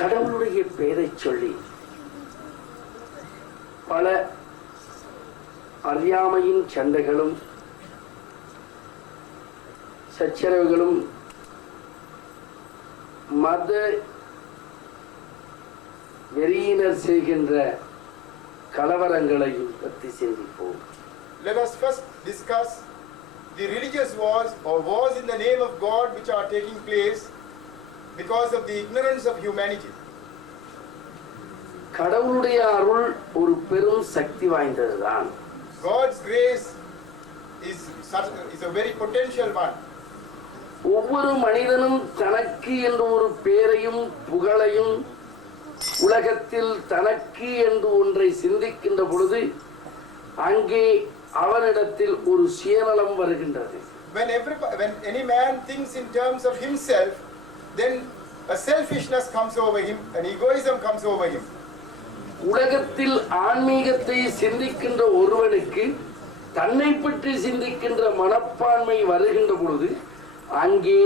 கடவுளுடைய பெயரை சொல்லி பல அறியாமையின் சண்டைகளும் சச்சரவுகளும் மத வெறியினர் செய்கின்ற கலவரங்களையும் பற்றி சிந்திப்போம். Let us first discuss the religious wars or wars in the name of God which are taking place because of the ignorance of humanity. கடவுளுடைய அருள் ஒரு பெரும் சக்தி வாய்ந்ததுதான். God's grace is a very potential one. ஒவ்வொரு மனிதனும் தனக்கு என்று ஒரு பேரையும் புகழையும் உலகத்தில் தனக்கு என்று ஒன்றை சிந்திக்கின்ற பொழுது அங்கே அவனிடத்தில் ஒரு சுயநலம் வருகின்றது. When any man thinks in terms of himself, then a selfishness comes over him, an egoism comes over him. உலகத்தில் ஆன்மீகத்தை சிந்திக்கின்ற ஒருவனுக்கு தன்னை பற்றி சிந்திக்கின்ற மனப்பான்மை வருகின்ற பொழுது அங்கே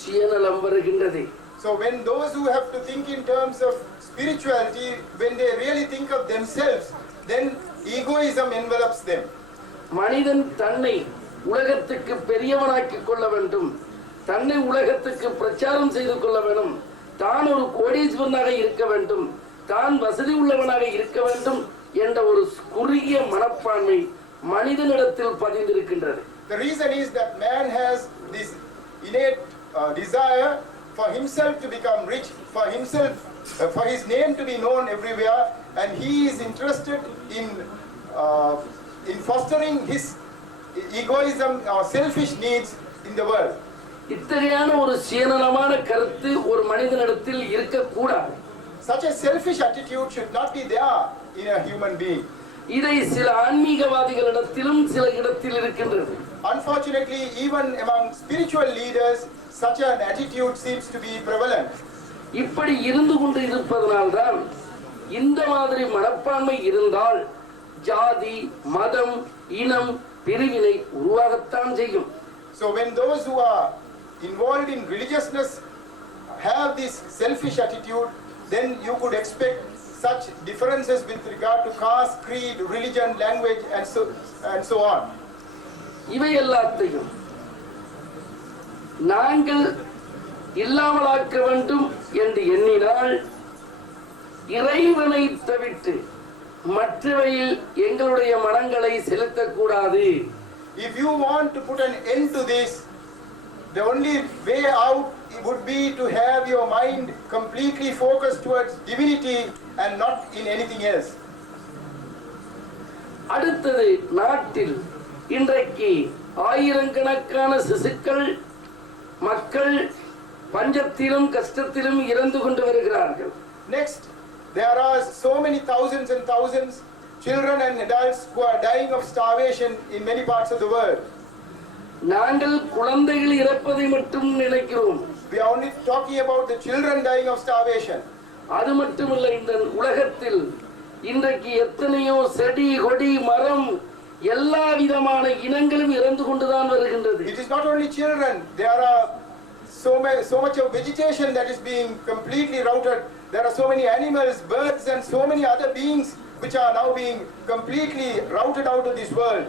சுயநலம் வருகின்றது. So when those who have to think in terms of spirituality, when they really think of themselves, then egoism envelops them. மனிதன் தன்னை உலகத்துக்கு பெரியவனாக்கிக் கொள்ள வேண்டும், தன்னை உலகத்துக்கு பிரச்சாரம் செய்து கொள்ள வேண்டும், தான் ஒரு கோடீஸ்வரனாக இருக்க வேண்டும், தான் வசதி உள்ளவனாக இருக்க வேண்டும் என்ற ஒரு குறுகிய மனப்பான்மை மனிதனிடத்தில் பதிந்திருக்கின்றது. The reason is that man has this innate desire for himself to become rich, for himself, for his name to be known everywhere, and he is interested in fostering his egoism or selfish needs in the world. இத்தகையான ஒரு சுயநலமான கருத்து ஒரு மனிதனிடத்தில் இருக்கக்கூடாது. Such a selfish attitude should not be there in a human being. இதை சில ஆன்மீகவாதிகளிடத்திலும் சில இடத்தில் இருக்கின்றது. Unfortunately, even among spiritual leaders, such an attitude seems to be prevalent. இப்படி இருந்து கொண்டு இருப்பதனால்தான் இந்த மாதிரி மனப்பான்மை இருந்தால் ஜாதி, மதம், இனம், பிரிவினை உருவாகத்தான் செய்யும். So when those who are involved in religiousness have this selfish attitude, then you could expect such differences with regard to caste, creed, religion, language, and so on. இவை எல்லாத்தையும் நாங்கள் இல்லாமலாக்க வேண்டும் என்று எண்ணினால் இறைவனை தவிர்த்து மற்றவையில் எங்களுடைய மனங்களை செலுத்தக்கூடாது. If you want to put an end to this, the only way out would be to have your mind completely focused towards divinity and not in anything else. அடுத்தது, நாட்டில் இன்றைக்கு ஆயிரக்கணக்கான சிசுக்கள், மக்கள் பஞ்சத்திலும் கஷ்டத்திலும் இறந்து கொண்டு வருகிறார்கள். Next, there are so many thousands and thousands children and adults who are dying of starvation in many parts of the world. நாங்கள் குழந்தைகள் இறப்பதை மட்டும் நினைக்கிறோம். We are only talking about the children dying of starvation. அது மட்டுமல்ல, இந்த உலகத்தில் இன்றைக்கு எத்தனையோ செடி, கொடி, மரம், எல்லா விதமான இனங்களும் இறந்து கொண்டுதான் வருகின்றது. It is not only children, there are so much of vegetation that is being completely routed. There are so many animals, birds, and so many other beings which are now being completely routed out of this world.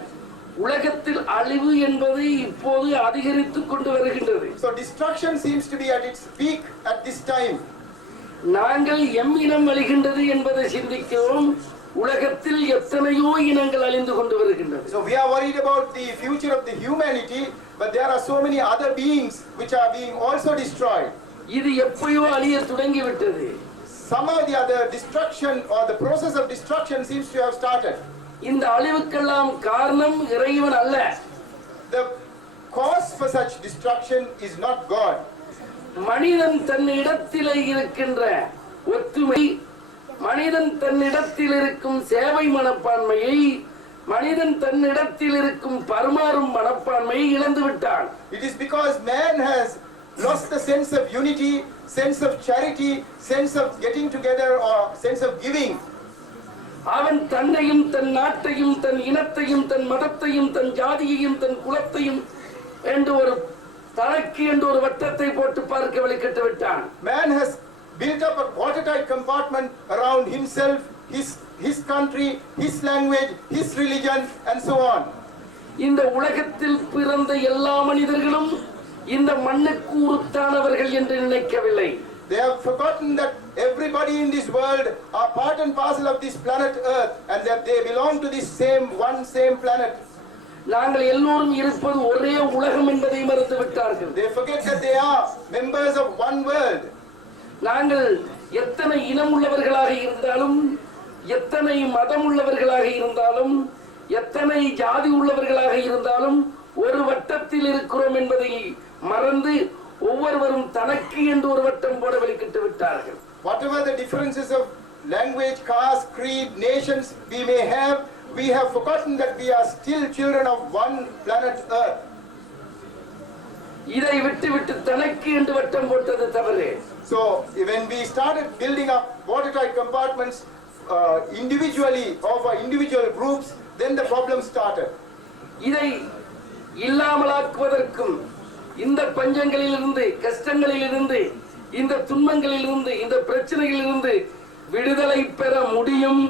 உலகத்தில் அழிவு என்பது இப்போது அதிகரித்துக் கொண்டு வருகின்றது. So destruction seems to be at its peak at this time. நாங்கள் M இனம் அழிகின்றது என்பதை சிந்திக்கிறோம். உலகத்தில் எத்தனையோ இனங்கள் அழிந்து கொண்டு வருகின்றது. So we are worried about the future of the humanity, but there are so many other beings which are being also destroyed. இது எப்பயோ அழிய தொடங்கிவிட்டது. Somehow the other destruction or the process of destruction seems to have started. இந்த அழிவுக்கெல்லாம் காரணம் இறைவன் அல்ல. The cause for such destruction is not God. மனிதன் தன்னிடத்தில் இருக்கின்ற ஒத்துமை, மனிதன் தன்னிடத்தில் இருக்கும் சேவை மனப்பான்மையை, மனிதன் தன்னிடத்தில் இருக்கும் பரிமாறும் மனப்பான்மையை இழந்து விட்டான். It is because man has lost the sense of unity, sense of charity, sense of getting together or sense of giving. அவன் தன்னையும் தன் நாட்டையும் தன் இனத்தையும் தன் மதத்தையும் தன் ஜாதியையும் தன் குலத்தையும் என்று ஒரு தனக்கு என்று ஒரு வட்டத்தை போட்டு பார்க்க வழிகட்டு விட்டான். Man has built up a watertight compartment around himself, his country, his language, his religion, and so on. இந்த உலகத்தில் பிறந்த எல்லா மனிதர்களும் இந்த மண்ணுக்கு உருத்தானவர்கள் என்று நினைக்கவில்லை. They have forgotten that everybody in this world are part and parcel of this planet Earth, and that they belong to this same planet. நாங்கள் எல்லோரும் இருப்பது ஒரே உலகம் என்பதை மறந்து விட்டார்கள். They forget that they are members of one world. நாங்கள் எத்தனை இனம் உள்ளவர்களாக இருந்தாலும், எத்தனை மதம் உள்ளவர்களாக இருந்தாலும், எத்தனை ஜாதி உள்ளவர்களாக இருந்தாலும் ஒரு வட்டத்தில் இருக்கிறோம் என்பதை மறந்து ஒவ்வொருவரும் தனக்கு என்று ஒரு வட்டம் போட வெளிக்கிட்டு விட்டார்கள். Whatever the differences of language, caste, creed, nations we may have, we have forgotten that we are still children of one planet Earth. இதை விட்டு தனக்கு என்று வட்டம் போட்டது தவறு. So when we started building up watertight compartments individually of our individual groups, then the problem started. இதை இல்லாமலாக்குவதற்கும் இந்த பஞ்சங்களிலிருந்து, கஷ்டங்களிலிருந்து, இந்த துன்பங்களிலிருந்து, இந்த பிரச்சனைகளிலிருந்து விடுதலை பெற முடியும்.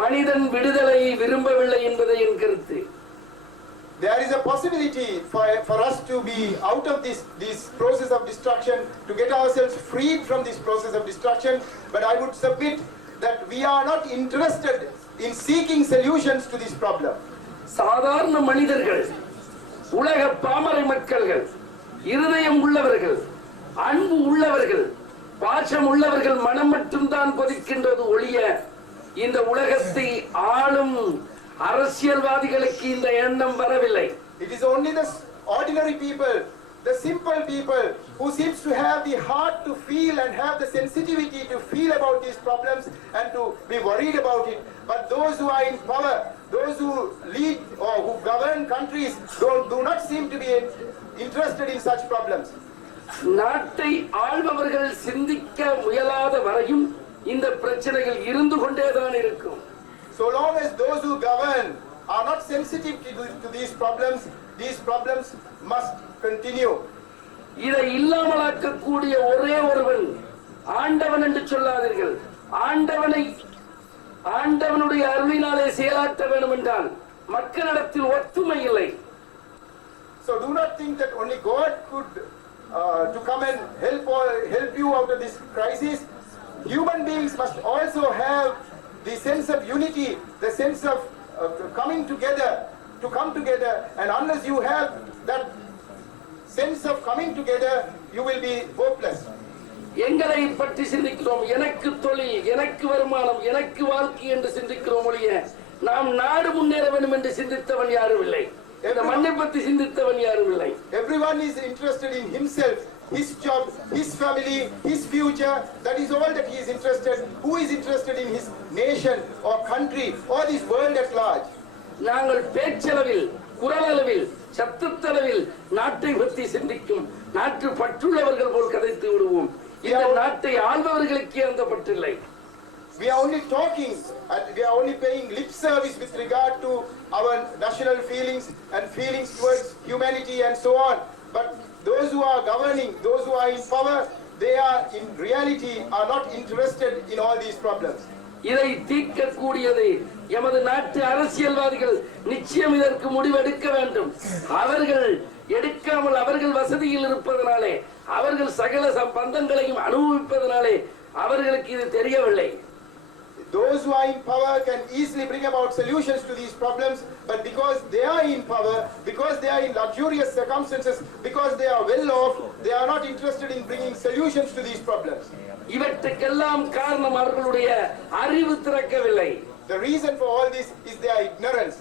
மனிதன் விடுதலையை விரும்பவில்லை என்பதை என் கருத்து. There is a possibility for us to be out of this process of destruction, to get ourselves freed from this process of destruction, but I would submit that we are not interested in seeking solutions to this problem. சாதாரண மனிதர்கள், உலக பாமரை மக்கள்கள், இருதயம் உள்ளவர்கள், அன்பு உள்ளவர்கள், பாசம் உள்ளவர்கள் மனம் மட்டும்தான் கொதிக்கின்றது ஒழிய இந்த உலகத்தை ஆளும் அரசியல்வாதிகளுக்கு இந்த எண்ணம் வரவில்லை. It is only the ordinary people, the simple people who seems to have the heart to feel and have the sensitivity to feel about these problems and to be worried about it. But those who are in power, those who lead or who govern countries do not seem to be interested in such problems. நாட்டை ஆள்பவர்கள் சிந்திக்க முயலாத வரையும் இந்த பிரச்சனைகள் இருந்து கொண்டேதான் இருக்கும். So long as those who govern are not sensitive to these problems must continue. இதை இல்லாமலாக்கக்கூடிய ஒரே ஒருவன் ஆண்டவன் என்று சொல்லாதீர்கள். ஆண்டவனுடைய அருளினாலே செயலாற்ற வேண்டும் என்றால் மக்களிடத்தில் ஒத்துமை இல்லை. So do not think that only God could to come and help you out of this crisis. Human beings must also have the sense of unity, the sense of coming together, to come together, and unless you have that sense of coming together, you will be hopeless. எங்களை பற்றி சிந்திக்கிறோம், எனக்கு தொழில், எனக்கு வருமானம், எனக்கு வாழ்க்கை என்று சிந்திக்கிறோம் ஒழிய நாம் நாடு முன்னேற வேண்டும் என்று சிந்தித்தவன் யாரும் இல்லை. இந்த மண்ணை பற்றி சிந்தித்தவன் யாரும் இல்லை. Everyone is interested in himself, his job, his family, his future. That is all that he is interested. Who is interested in his nation or country or this world at large? நாங்கள் பேச்சளவில், குரலளவில், சத்தத்தளவில் நாட்டை பற்றி சிந்திக்கும் நாட்டு பற்றுள்ளவர்கள் போல் கதைத்து விடுவோம். இந்த நாட்டை ஆள்பவர்களுக்கே அந்த பற்றில்லை. We are only talking and we are only paying lip service with regard to our national feelings and feelings towards humanity and so on. But those who are governing, those who are in power, they are in reality are not interested in all these problems. இதை தீர்க்கக்கூடியது எமது நாட்டு அரசியல்வாதிகள் நிச்சயம் இதற்கு முடிவெடுக்க வேண்டும். அவர்கள் எடுக்காமல் அவர்கள் வசதியில் இருப்பதனாலே, அவர்கள் சகல பந்தங்களையும் அனுபவிப்பதனாலே அவர்களுக்கு இது தெரியவில்லை. Those who are in power can easily bring about solutions to these problems, but because they are in power, because they are in luxurious circumstances, because they are well off, they are not interested in bringing solutions to these problems. இவற்றுக்கெல்லாம் காரணம் அவர்களுடைய அறிவு திறக்கவில்லை. The reason for all this is their ignorance.